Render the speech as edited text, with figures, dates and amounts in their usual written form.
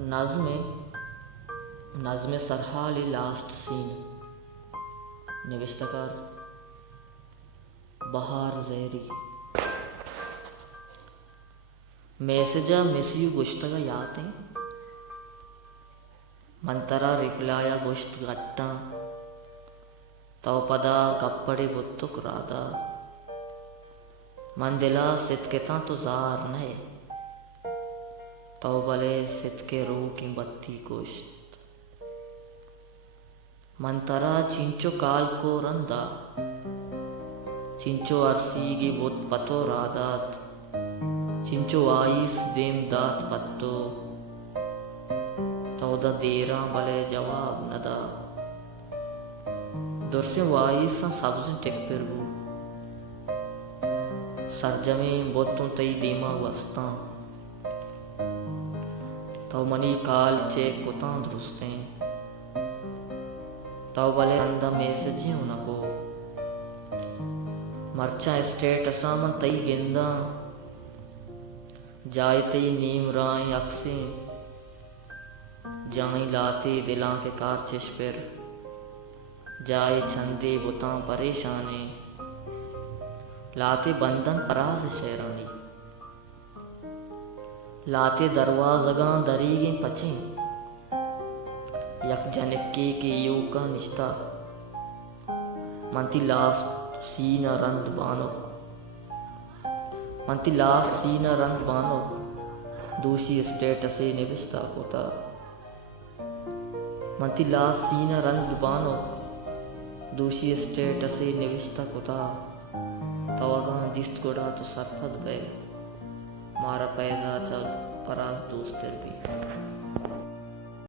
नज़्म सरहाली last scene नविश्तकार बहार जहरी मैसेजा मिसयू गुश्तगा यातें मंतरा रिप्लाया गुश्त गट्टा तव पदा कप्पड़े बुत्तुक रादा मंदिला सितकेता तो जार नए तव बले सितके रूह की बत्ती गोश्त मंतरा चिंचो काल को रंदा चिंचो अरसीगी बुत पतो रादात चिंचो आईस देम दात पत्तो तौदा देरा बले जवाब नदा दुर्से वाईस सब्ज टेक पिरगू सरजमे बोतों तई दीमा वस्ता तो मनी काल चेक कुतां दुरुस्तें तो भले अंदा मैसेजियों नको मर्चा स्टेट असामन तई गिंदा जाए तई नीम राय अक्से जाई लाते दिलां के कारचिश पर जाए छंदे बुतां परेशाने लाते बंधन पराज शेरानी लाते दरवाज़गां दरीगे पचे यक जनक्के के यू का निश्ता मंती लास्ट सीना रंद बानो दूषी स्टेट से निविष्टा होता मंती लास्ट सीना रंद बानो दूषी स्टेट से निविष्टा होता तवगा दिस्त गोड़ा तो सरफद बे मारा पैदा चल पराज दोस्तर भी